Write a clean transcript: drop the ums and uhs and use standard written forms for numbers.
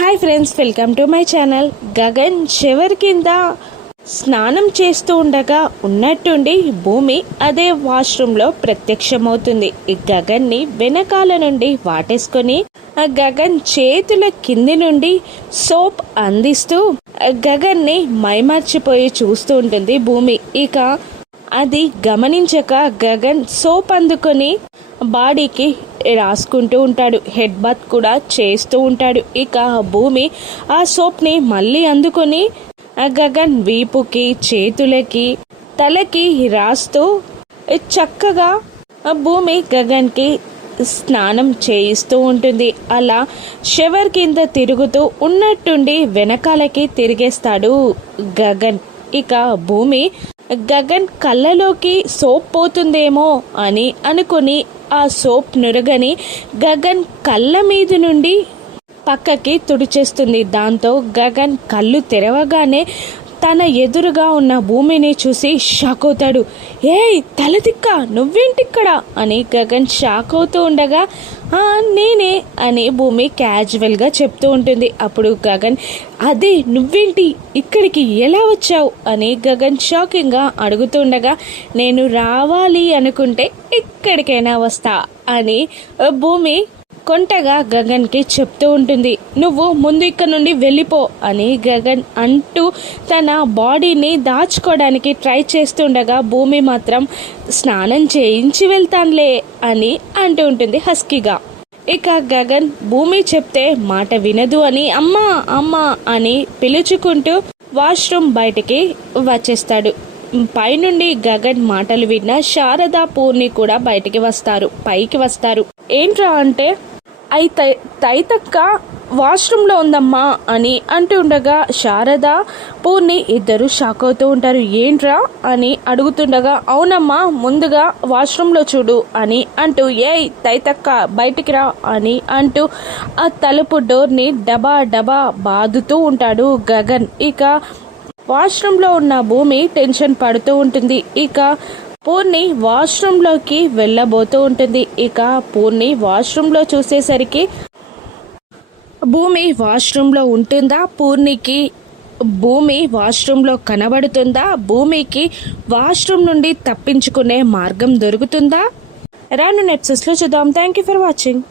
Hi friends, welcome to my channel. Gagan shower కింద స్నానం చేస్తూ ఉండగా ఉన్నట్టుండి భూమి అదే వాష్రూమ్లో ప్రత్యక్షమవుతుంది. ఈ గగన్ని వెనకాల నుండి వాటేసుకొని ఆ గగన్ చేతుల కింది నుండి సోప్ అందిస్తూ గగన్ని మైమర్చిపోయి చూస్తూ ఉంటుంది భూమి. ఇక అది గమనించక గగన్ సోప్ అందుకొని బాడీకి రాసుకుంటూ ఉంటాడు. హెడ్ బాత్ కూడా చేస్తూ ఉంటాడు. ఇక భూమి ఆ సోప్ని మళ్ళీ అందుకొని గగన్ వీపుకి, చేతులకి, తలకి రాస్తూ చక్కగా భూమి గగన్కి స్నానం చేయిస్తూ ఉంటుంది. అలా షవర్ కింద తిరుగుతూ ఉన్నట్టుండి వెనకాలకి తిరిగేస్తాడు గగన్. ఇక భూమి గగన్ కళ్ళలోకి సోప్ పోతుందేమో అని అనుకుని ఆ సోప్ నురగని గగన్ కళ్ళ మీద నుండి పక్కకి తుడిచేస్తుంది. దాంతో గగన్ కళ్ళు తెరవగానే తన ఎదురుగా ఉన్న భూమిని చూసి షాక్ అవుతాడు. ఏయ్ తలదిక్క, నువ్వేంటిక్కడ అని గగన్ షాక్ అవుతూ ఉండగా నేనే అని భూమి క్యాజువల్గా చెప్తూ ఉంటుంది. అప్పుడు గగన్, అదే నువ్వేంటి ఇక్కడికి ఎలా వచ్చావు అని గగన్ షాకింగ్గా అడుగుతుండగా, నేను రావాలి అనుకుంటే ఎక్కడికైనా వస్తా అని భూమి కొంటగా గగన్కి చెప్తూ ఉంటుంది. నువ్వు ముందు ఇక్కడ నుండి వెళ్ళిపో అని గగన్ అంటూ తన బాడీని దాచుకోవడానికి ట్రై చేస్తుండగా భూమి మాత్రం స్నానం చేయించి వెళ్తానులే అని అంటూ ఉంటుంది హస్కీగా. ఇక గగన్ భూమి చెప్తే మాట వినదు అని అమ్మా అమ్మా అని పిలుచుకుంటూ వాష్రూమ్ బయటికి వచ్చేస్తాడు. పైనుండి గగన్ మాటలు విన్న శారద, పూర్ణి కూడా పైకి వస్తారు. ఏంట్రా అంటే, అయితే తైతక్క వాష్రూమ్లో ఉందమ్మా అని అంటూ ఉండగా శారద, పూర్ణి ఇద్దరు షాక్ అవుతూ ఉంటారు. ఏంట్రా అని అడుగుతుండగా, అవునమ్మా ముందుగా వాష్రూమ్లో చూడు అని అంటూ, ఏయ్ తైతక్క బయటికి రా అని అంటూ ఆ తలుపు డోర్ని డబా డబా బాదుతూ ఉంటాడు గగన్. ఇక వాష్రూమ్లో ఉన్న భూమి టెన్షన్ పడుతూ ఉంటుంది. ఇక పూర్ణి వాష్రూమ్లోకి వెళ్ళబోతూ ఉంటుంది. ఇక పూర్ణి వాష్రూమ్లో చూసేసరికి భూమి వాష్రూమ్లో ఉంటుందా, పూర్ణికి భూమి వాష్రూమ్లో కనబడుతుందా, భూమికి వాష్రూమ్ నుండి తప్పించుకునే మార్గం దొరుకుతుందా? రాను నెట్సెస్లో చూద్దాం. Thank you for watching.